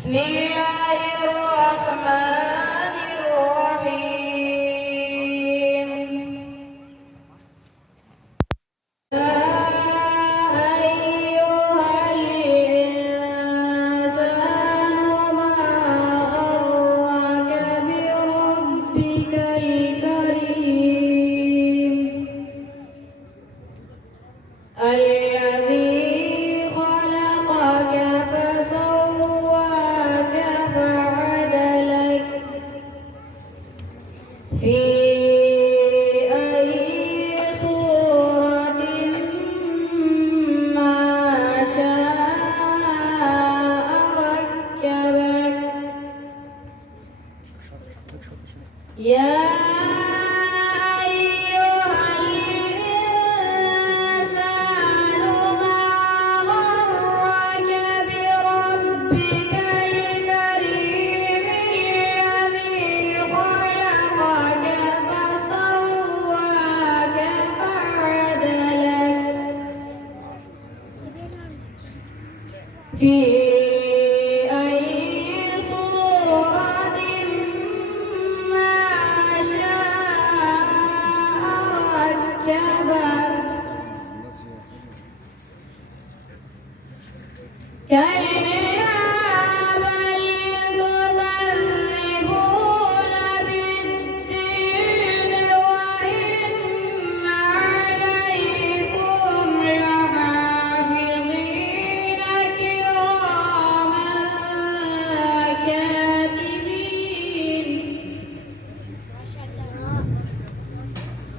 بسم الله الرحمن الرحيم. يا أيها الإنسان ما غرك بربك الكريم الذي خلقك فسواك فعدلك في أي صورة ما شاء ركبك. يا أيها الإنسان ما غرك بربك الكريم الذي خلقك فسواك فعدلك في أي صورة ما شاء ركبك. كلا بل تكذبون بالدين وإن عليكم لحافظين كراما كاتبين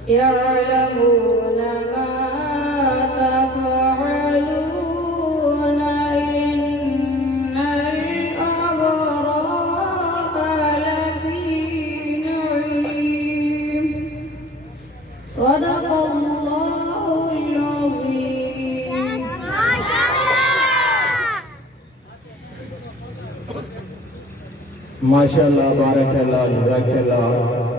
يعلمون ما تفعلون إن الأبرار لفي نعيم. صدق الله العظيم. माशाअल्लाह बारकल्लाह जज़ाकल्लाह।